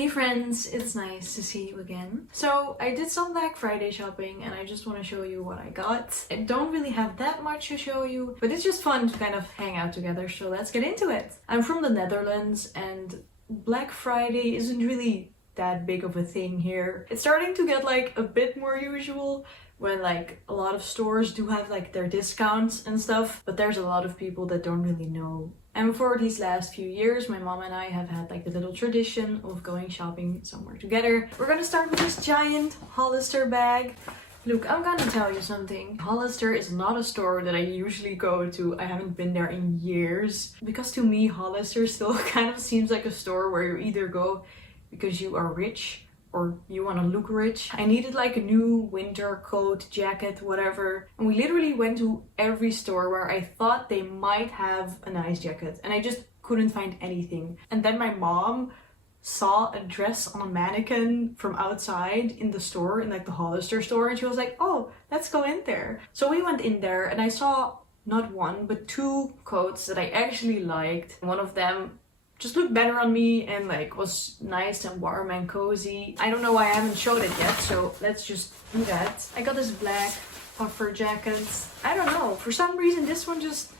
Hey friends, it's nice to see you again. So I did some Black Friday shopping and I just want to show you what I got. I don't really have that much to show you, but it's just fun to kind of hang out together, so let's get into it. I'm from the Netherlands and Black Friday isn't really that big of a thing here. It's starting to get like a bit more usual when like a lot of stores do have like their discounts and stuff, but there's a lot of people that don't really know. And for these last few years, my mom and I have had like the little tradition of going shopping somewhere together. We're gonna start with this giant Hollister bag. Look, I'm gonna tell you something. Hollister is not a store that I usually go to. I haven't been there in years. Because to me, Hollister still kind of seems like a store where you either go because you are rich or you want to look rich. I needed like a new winter coat, jacket, whatever. And we literally went to every store where I thought they might have a nice jacket. And I just couldn't find anything. And then my mom saw a dress on a mannequin from outside in the store, in like the Hollister store. And she was like, oh, let's go in there. So we went in there and I saw not one, but two coats that I actually liked. One of them just looked better on me and like was nice and warm and cozy. I don't know why I haven't showed it yet, so let's just do that. I got this black puffer jacket. I don't know, for some reason this one just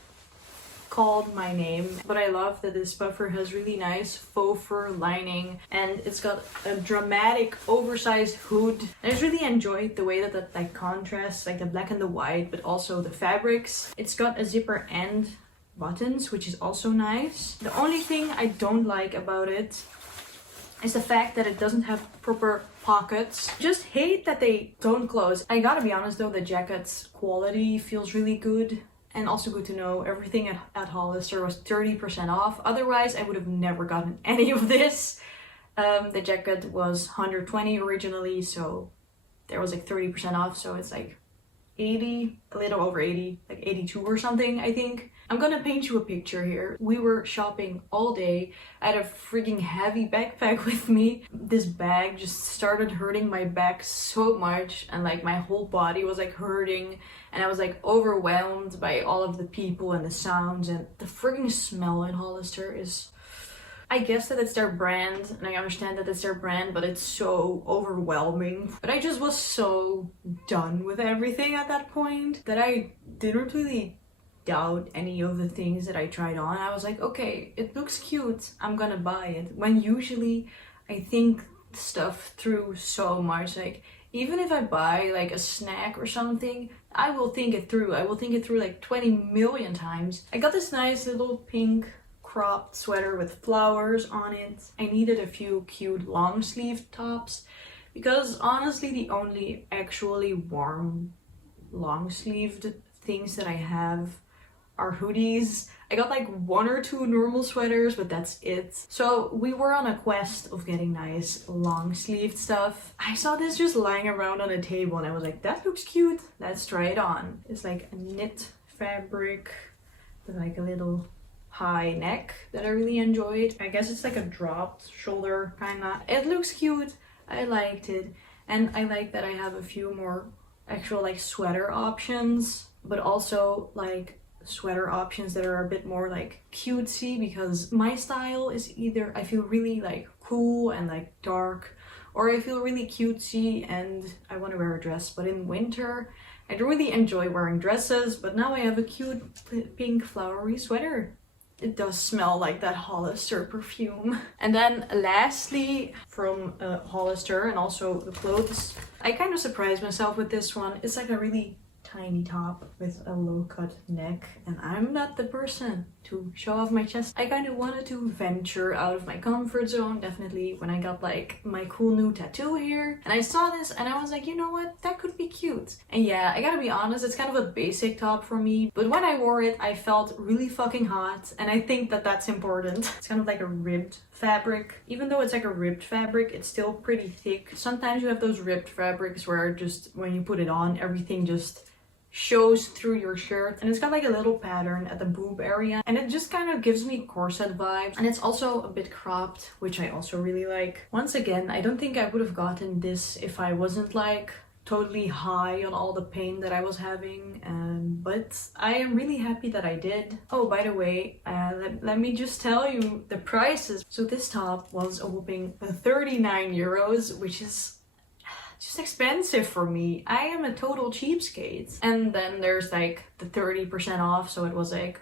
called my name. But I love that this puffer has really nice faux fur lining and it's got a dramatic oversized hood. I just really enjoyed the way that that like contrasts like the black and the white, but also the fabrics. It's got a zipper and buttons, which is also nice. The only thing I don't like about it is the fact that it doesn't have proper pockets. Just hate that they don't close. I gotta be honest though, the jacket's quality feels really good. And also good to know, everything at Hollister was 30% off. Otherwise, I would have never gotten any of this. The jacket was 120 originally, so there was like 30% off. So it's like 80, a little over 80, like 82 or something, I think. I'm gonna paint you a picture here. We were shopping all day. I had a freaking heavy backpack with me. This bag just started hurting my back so much and like my whole body was like hurting and I was like overwhelmed by all of the people and the sounds and the freaking smell in Hollister is... I guess that it's their brand and I understand that it's their brand, but it's so overwhelming. But I just was so done with everything at that point that I didn't really doubt any of the things that I tried on. I was like, okay, it looks cute, I'm gonna buy it. When usually I think stuff through so much, like even if I buy like a snack or something, I will think it through. I will think it through like 20 million times. I got this nice little pink cropped sweater with flowers on it. I needed a few cute long sleeve tops because honestly the only actually warm long sleeved things that I have are hoodies. I got like one or two normal sweaters, but that's it. So we were on a quest of getting nice long sleeved stuff. I saw this just lying around on a table and I was like, that looks cute, let's try it on. It's like a knit fabric with like a little high neck that I really enjoyed. I guess it's like a dropped shoulder kinda. It looks cute, I liked it. And I like that I have a few more actual like sweater options, but also like sweater options that are a bit more like cutesy, because my style is either I feel really like cool and like dark, or I feel really cutesy and I want to wear a dress. But in winter I don't really enjoy wearing dresses, but now I have a cute pink flowery sweater. It does smell like that Hollister perfume. And then lastly, from Hollister and also the clothes, I kind of surprised myself with this one. It's like a really tiny top with a low cut neck, and I'm not the person to show off my chest. I kind of wanted to venture out of my comfort zone, definitely when I got like my cool new tattoo here. And I saw this and I was like, you know what, that could be cute. And yeah, I gotta be honest, it's kind of a basic top for me, but when I wore it I felt really fucking hot, and I think that that's important. It's kind of like a ribbed fabric. Even though it's like a ribbed fabric, it's still pretty thick. Sometimes you have those ribbed fabrics where just when you put it on, everything just shows through your shirt, and it's got like a little pattern at the boob area and it just kind of gives me corset vibes, and it's also a bit cropped, which I also really like. Once again, I don't think I would have gotten this if I wasn't like totally high on all the pain that I was having, but I am really happy that I did. Oh, by the way, let me just tell you the prices. So this top was a whopping 39 euros, which is just expensive for me. I am a total cheapskate. And then there's like the 30% off, so it was like,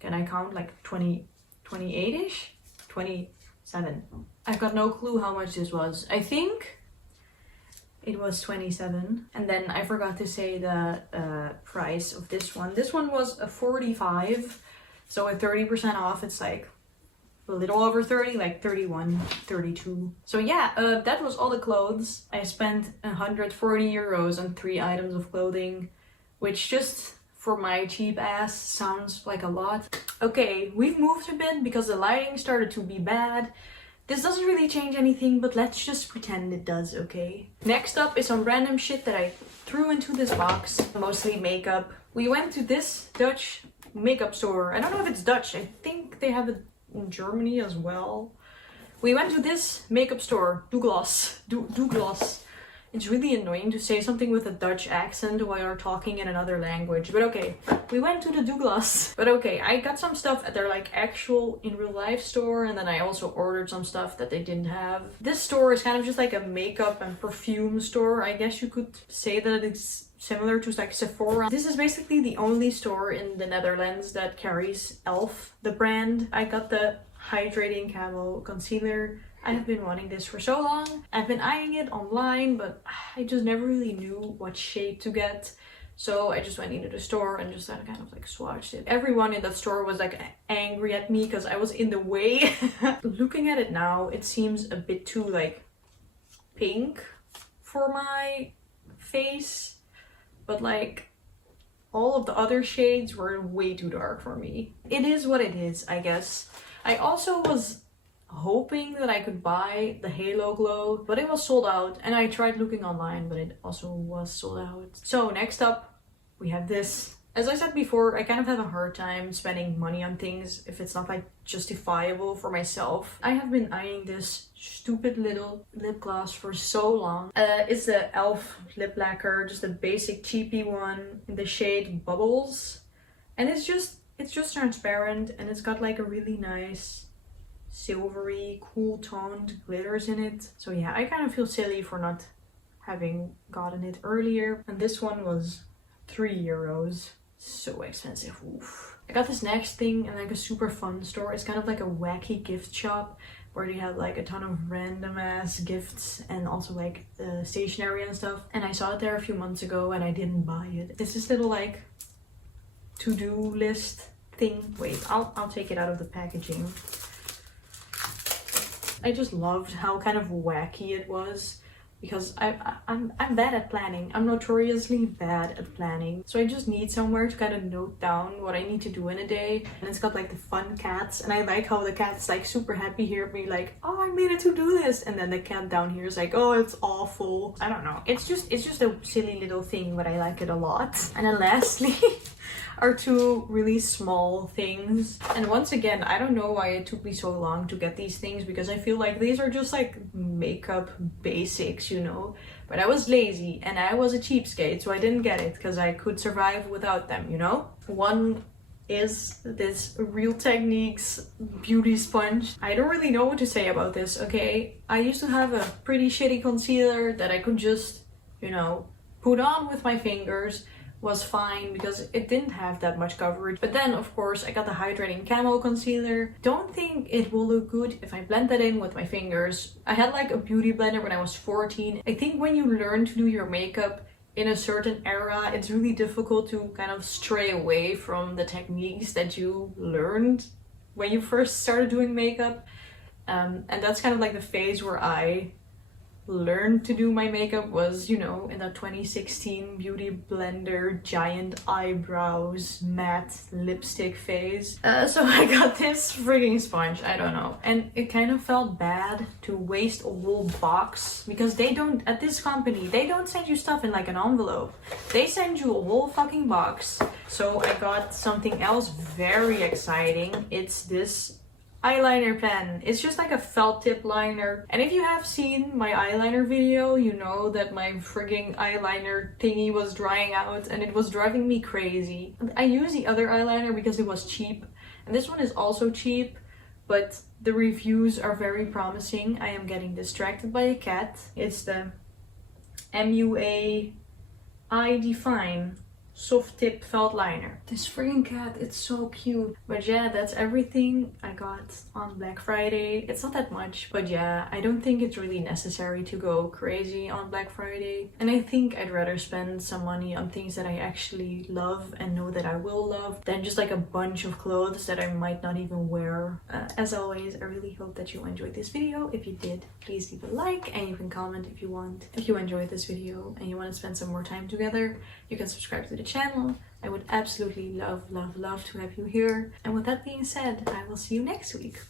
can I count, like 28-ish? 27. I've got no clue how much this was. I think it was 27. And then I forgot to say the price of this one. This one was a 45. So at 30% off, it's like a little over 30, like 31, 32. So yeah, that was all the clothes. I spent 140 euros on 3 items of clothing, which just for my cheap ass sounds like a lot. Okay, we've moved a bit because the lighting started to be bad. This doesn't really change anything, but let's just pretend it does, okay? Next up is some random shit that I threw into this box, mostly makeup. We went to this Dutch makeup store. I don't know if it's Dutch. I think they have it in Germany as well. We went to this makeup store, Douglas. Douglas. It's really annoying to say something with a Dutch accent while you're talking in another language, but okay. We went to the Douglas. But okay, I got some stuff at their like actual in real life store, and then I also ordered some stuff that they didn't have. This store is kind of just like a makeup and perfume store. I guess you could say that it's similar to like Sephora. This is basically the only store in the Netherlands that carries e.l.f, the brand. I got the hydrating camo concealer. I have been wanting this for so long. I've been eyeing it online, but I just never really knew what shade to get. So I just went into the store and just kind of like swatched it. Everyone in that store was like angry at me because I was in the way. Looking at it now, it seems a bit too like pink for my face. But like all of the other shades were way too dark for me. It is what it is, I guess. I also was hoping that I could buy the Halo Glow, but it was sold out, and I tried looking online, but it also was sold out. So next up, we have this. As I said before, I kind of have a hard time spending money on things if it's not like justifiable for myself. I have been eyeing this stupid little lip gloss for so long. It's the e.l.f. lip lacquer, just a basic cheapy one in the shade Bubbles. And it's just transparent, and it's got like a really nice silvery, cool toned glitters in it. So yeah, I kind of feel silly for not having gotten it earlier. And this one was 3 euros. So expensive. Oof. I got this next thing in like a super fun store. It's kind of like a wacky gift shop where they have like a ton of random ass gifts and also like stationery and stuff. And I saw it there a few months ago and I didn't buy it. It's this little like to-do list thing. Wait, I'll take it out of the packaging. I just loved how kind of wacky it was, because I'm bad at planning. I'm notoriously bad at planning. So I just need somewhere to kind of note down what I need to do in a day. And it's got like the fun cats, and I like how the cat's like super happy here, be like, oh, I made a to-do list, and then the cat down here is like, oh, it's awful. I don't know. It's just a silly little thing, but I like it a lot. And then lastly are 2 really small things. And once again, I don't know why it took me so long to get these things, because I feel like these are just like makeup basics, you know. But I was lazy and I was a cheapskate, so I didn't get it because I could survive without them, you know. One is this Real Techniques beauty sponge. I don't really know what to say about this, okay? I used to have a pretty shitty concealer that I could just, you know, put on with my fingers. Was fine because it didn't have that much coverage. But then of course I got the hydrating camo concealer. Don't think it will look good if I blend that in with my fingers. I had like a beauty blender when I was 14. I think when you learn to do your makeup in a certain era, it's really difficult to kind of stray away from the techniques that you learned when you first started doing makeup. And that's kind of like the phase where I learned to do my makeup, was, you know, in that 2016 beauty blender giant eyebrows matte lipstick phase. So I got this frigging sponge, I don't know, and it kind of felt bad to waste a whole box, because they don't, at this company, they don't send you stuff in like an envelope, they send you a whole fucking box. So I got something else very exciting. It's this eyeliner pen. It's just like a felt tip liner. And if you have seen my eyeliner video, you know that my frigging eyeliner thingy was drying out and it was driving me crazy. I used the other eyeliner because it was cheap. And this one is also cheap, but the reviews are very promising. I am getting distracted by a cat. It's the MUA I Define soft tip felt liner. This friggin' cat, it's so cute. But yeah, that's everything I got on Black Friday. It's not that much, but yeah, I don't think it's really necessary to go crazy on Black Friday. And I think I'd rather spend some money on things that I actually love and know that I will love than just like a bunch of clothes that I might not even wear. As always, I really hope that you enjoyed this video. If you did, please leave a like and you can comment if you want. If you enjoyed this video and you want to spend some more time together, you can subscribe to the channel. I would absolutely love to have you here. And with that being said, I will see you next week.